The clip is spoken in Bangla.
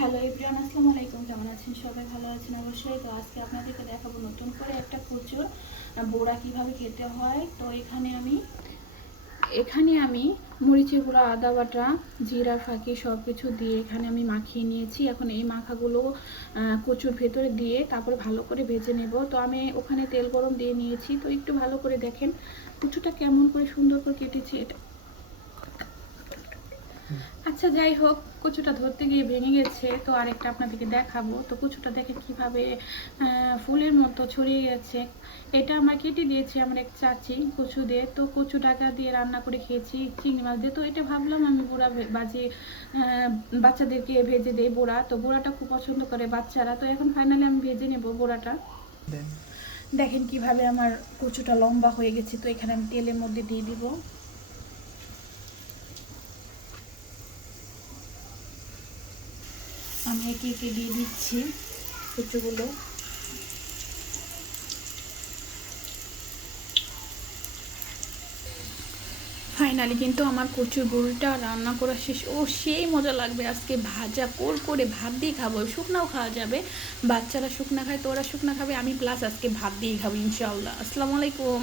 হ্যালো এভরিওয়ান, আসসালামু আলাইকুম। কেমন আছেন সবাই? ভালো আছেন অবশ্যই। তো আজকে আপনাদেরকে দেখাবো নতুন করে একটা কচুর বড়া কিভাবে খেতে হয়। তো এখানে আমি মরিচের গুঁড়া, আদা বাটা, জিরা ফাঁকি সব কিছু দিয়ে এখানে আমি মাখিয়ে নিয়েছি। এখন এই মাখাগুলো কচুর ভেতরে দিয়ে তারপরে ভালো করে ভেজে নেব। তো আমি ওখানে তেল গরম দিয়ে নিয়েছি। তো একটু ভালো করে দেখেন কচুটা কেমন করে সুন্দর করে কেটেছি এটা। আচ্ছা, যাই হোক, কচুটা ধরতে গিয়ে ভেঙে গেছে। তো আরেকটা আপনাদেরকে দেখাবো। তো কচুটা দেখে কিভাবে ফুলের মতো ছড়িয়ে গেছে। এটা আমার কেটে দিয়েছে আমার এক চাচি কচু দিয়ে। তো কচু ডাকা দিয়ে রান্না করে খেয়েছি চিংড়ি মাছ দিয়ে। তো এটা ভাবলাম আমি বোড়া বাজি বাচ্চাদেরকে ভেজে দেই বোড়া। তো বোড়াটা খুব পছন্দ করে বাচ্চারা। তো এখন ফাইনালি আমি ভেজে নেব বোড়াটা। দেখেন কিভাবে আমার কচুটা লম্বা হয়ে গেছে। তো এখানে আমি তেলের মধ্যে দিয়ে দিব। আমি একে একে দিয়ে দিচ্ছি কচুগুলো। ফাইনালি কিন্তু আমার কচুর বড়িটা রান্না করা শেষ। ও সেই মজা লাগবে আজকে। ভাজা করে ভাত দিয়ে খাবো, শুকনাও খাওয়া যাবে। বাচ্চারা শুকনা খায় তো ওরা শুকনা খাবে, আমি প্লাস আজকে ভাত দিয়ে খাবো ইনশাআল্লাহ। আসসালামু আলাইকুম।